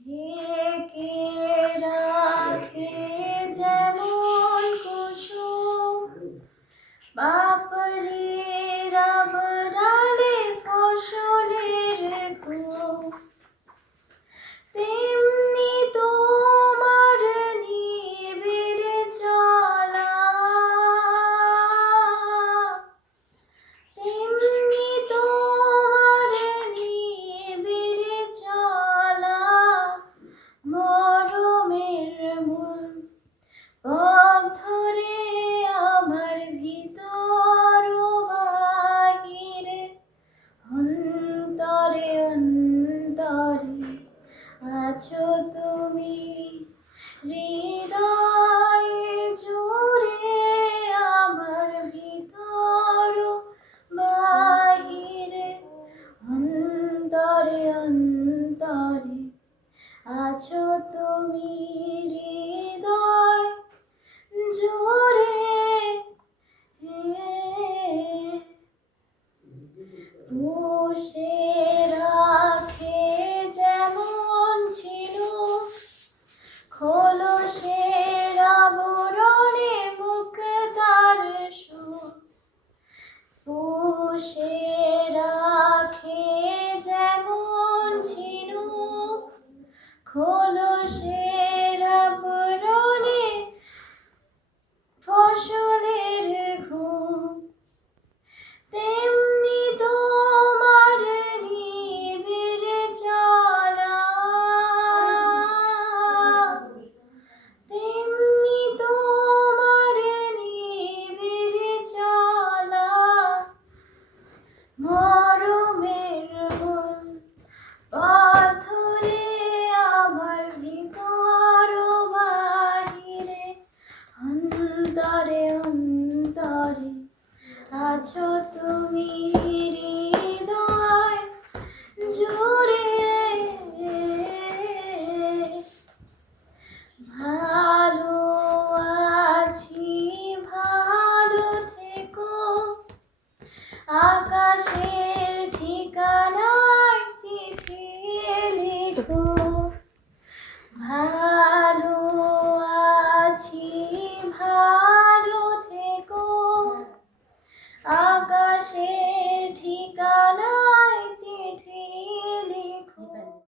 ঢেকে রাখে যেমন কুসুম বাপরের আবরালে ফসলের ঘুম, তেমনি তোমার নিবিড় চলা, তেমনি তোমার নিবিড় চলা মরমের মূল পথ ধরে আমার ভিতর ও বাহিরে, অন্তরে অন্তরে আছো তুমি, হৃদয়ে জুড়ে আমার ভিতর ও বাহিরে, অন্তরে অন্তরে আছো তুমি, হৃদয় জুড়ে। পুষে রাখে যেমন ঝিনুক খোলসের আবরণে মুক্তার সুখ, পুষে রাখে যেমন ঝিনুক খোলসে